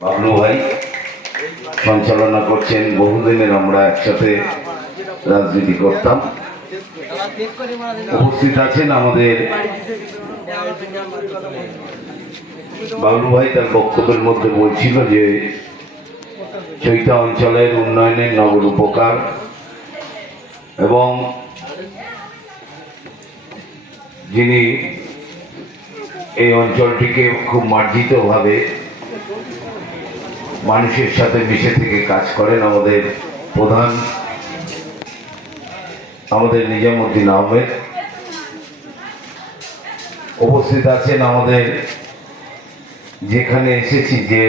বাবলু ভাই সঞ্চালনা করছেন। বহুদিনের আমরা একসাথে রাজনীতি করতাম। উপস্থিত আছেন আমাদের বাবলু ভাই তার বক্তব্যের মধ্যে বলছিল যে চৈতা অঞ্চলের উন্নয়নের নবরূপকার এবং যিনি এই অঞ্চলটিকে খুব মার্জিতভাবে মানুষের সাথে মিশে থেকে কাজ করেন আমাদের প্রধান আমাদের নিজামুদ্দিন আহমেদ। উপস্থিত আছেন আমাদের যেখানে এসেছি যে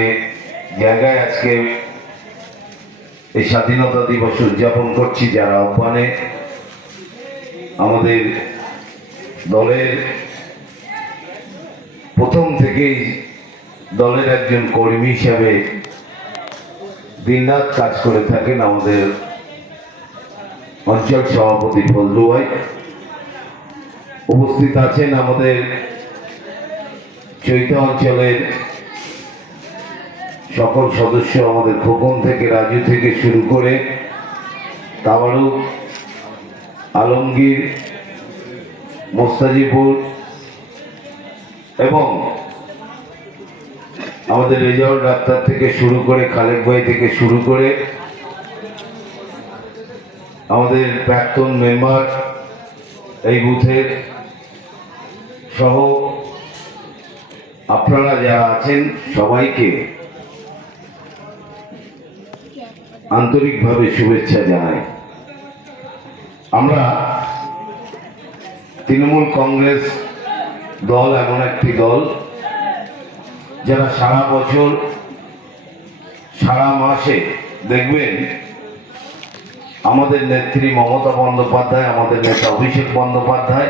জায়গায় আজকে এই স্বাধীনতা দিবস উদযাপন করছি, যার আহ্বানে আমাদের দলের প্রথম থেকেই দলের একজন কর্মী হিসাবে দিনরাত কাজ করে থাকেন আমাদের অঞ্চল সভাপতি ফজলু ভাই। উপস্থিত আছেন আমাদের চৈতা অঞ্চলের সকল সদস্য, আমাদের খোকন থেকে রাজু থেকে শুরু করে তাবারুক, আলমগীর, মোস্তাজিপুর এবং আমাদের রেজাউল ডাক্তার থেকে শুরু করে খালেক ভাই থেকে শুরু করে আমাদের প্রাক্তন মেম্বার এই বুথের সহ আপনারা যারা আছেন সবাইকে আন্তরিকভাবে শুভেচ্ছা জানাই। আমরা তৃণমূল কংগ্রেস দল এমন একটি দল যারা সারা বছর সারা মাসে দেখবেন আমাদের নেত্রী মমতা বন্দ্যোপাধ্যায়, আমাদের নেতা অভিষেক বন্দ্যোপাধ্যায়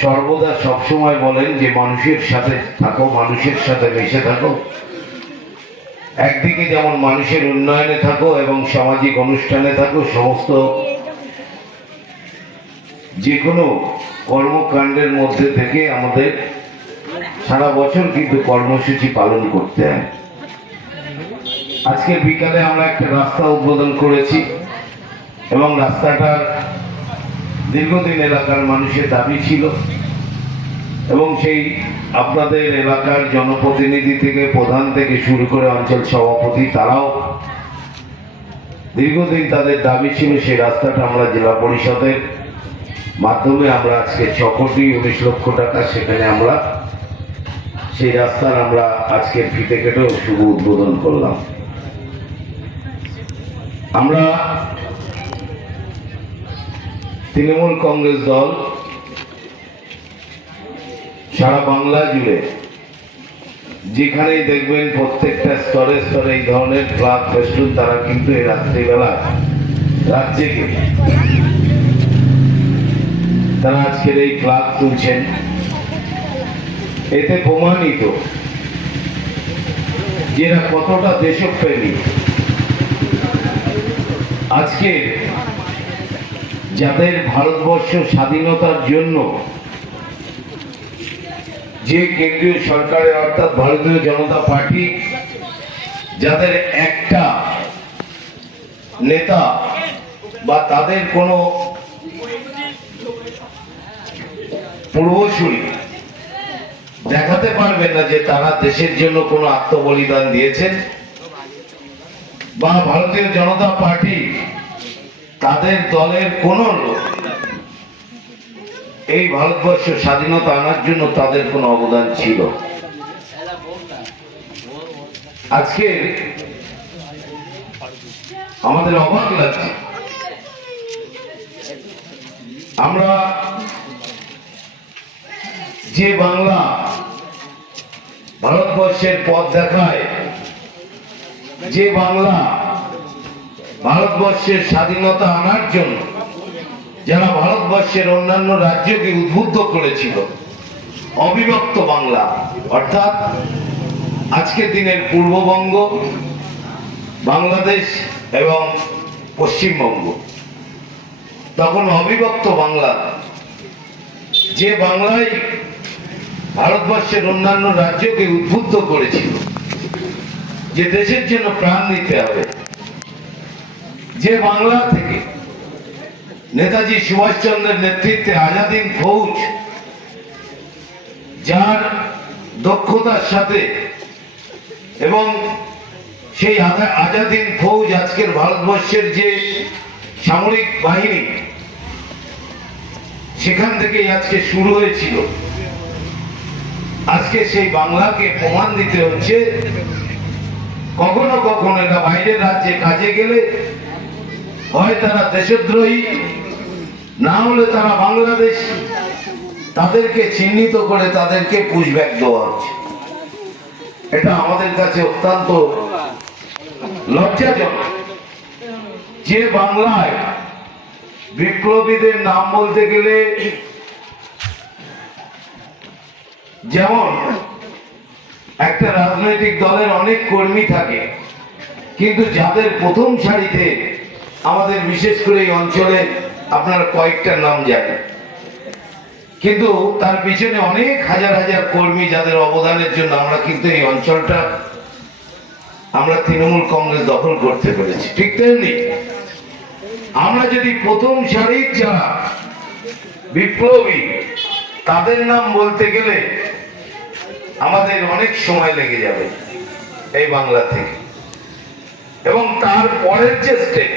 সর্বদা সবসময় বলেন যে মানুষের সাথে থাকো, মানুষের সাথে মিশে থাকো। একদিকে যেমন মানুষের উন্নয়নে থাকো এবং সামাজিক অনুষ্ঠানে থাকো, সমস্ত যে কোনো কর্মকাণ্ডের মধ্যে থেকে আমাদের সারা বছর কিন্তু কর্মসূচি পালন করতে হয়। আজকে বিকালে আমরা একটা রাস্তা উদ্বোধন করেছি এবং রাস্তাটার দীর্ঘদিন এলাকার মানুষের দাবি ছিল এবং সেই আপনাদের এলাকার জনপ্রতিনিধি থেকে প্রধান থেকে শুরু করে অঞ্চল সভাপতি তারাও দীর্ঘদিন তাদের দাবি ছিল সেই রাস্তাটা আমরা জেলা পরিষদের মাধ্যমে আমরা আজকে 6,19,00,000 টাকা সেখানে আমরা সেই রাস্তার আমরা আজকে ফিতে কেটেও শুভ উদ্বোধন করলাম। আমরা তৃণমূল কংগ্রেস দল সারা বাংলা জুড়ে যেখানেই দেখবেন প্রত্যেকটা স্তরে স্তরে এই ধরনের ফ্ল্যাগ ফেস্টুন তারা কিন্তু এই রাত্রিবেলা রাত জেগে তারা আজকের এই ফ্ল্যাগ তুলছেন। এতে প্রমাণিত যে এরা কতটা দেশপ্রেমী। আজকে যাদের ভারতবর্ষ স্বাধীনতার জন্য যে কেন্দ্রীয় সরকারের অর্থাৎ ভারতীয় জনতা পার্টি যাদের একটা নেতা বা তাদের কোনো পূর্বসূরি দেখাতে পারবেন না যে তারা দেশের জন্য কোনো আত্মবলিদান দিয়েছেন, বা ভারতীয় জনতা পার্টি তাদের দলের কোন লোক এই ভারতবর্ষ স্বাধীনতা আনার জন্য তাদের কোনো অবদান ছিল। আজকে আমাদের অবাক লাগছে, আমরা যে বাংলা ভারতবর্ষের পথ দেখায়, যে বাংলা ভারতবর্ষের স্বাধীনতা আনার জন্য যারা ভারতবর্ষের অন্যান্য রাজ্যকে উদ্বুদ্ধ করেছিল, অবিভক্ত বাংলা অর্থাৎ আজকের দিনের পূর্ববঙ্গ, বাংলাদেশ এবং পশ্চিমবঙ্গ, তখন অবিভক্ত বাংলা, যে বাংলায় ভারতবর্ষের অন্যান্য রাজ্যকে উদ্বুদ্ধ করেছিল, যে দেশের জন্য প্রাণ দিতে হবে, যে বাংলা থেকে নেতাজি সুভাষচন্দ্রের নেতৃত্বে আজাদিন ফৌজ, যার দক্ষতার সাথে এবং সেই আজাদিন ফৌজ আজকের ভারতবর্ষের যে সামরিক বাহিনী, সেখান থেকেই আজকে শুরু হয়েছিল। আজকে সেই বাংলাকে প্রমাণ দিতে হচ্ছে। কখনো কখনো এরা বাইরের রাজ্যে কাজে গেলে হয় তারা দেশদ্রোহী, না হলে তারা বাংলাদেশী, তাদেরকে চিহ্নিত করে তাদেরকে পুশব্যাক দেওয়া হচ্ছে। এটা আমাদের কাছে অত্যন্ত লজ্জাজনক যে বাংলায় বিপ্লবীদের নাম বলতে গেলে যেমন একটা রাজনৈতিক দলের অনেক কর্মী থাকে, কিন্তু যাদের প্রথম সারিতে আমাদের বিশেষ করে এই অঞ্চলে আপনারা কয়েকটা নাম জানেন, কিন্তু তার পিছনে অনেক হাজার হাজার কর্মী যাদের অবদানের জন্য আমরা কিন্তু এই অঞ্চলটা আমরা তৃণমূল কংগ্রেস দখল করতে পেরেছি। ঠিক তেমনি আমরা যদি প্রথম সারির যারা বিপ্লবী তাদের নাম বলতে গেলে আমাদের অনেক সময় লেগে যাবে এই বাংলা থেকে। এবং তার পরের যে স্টেপ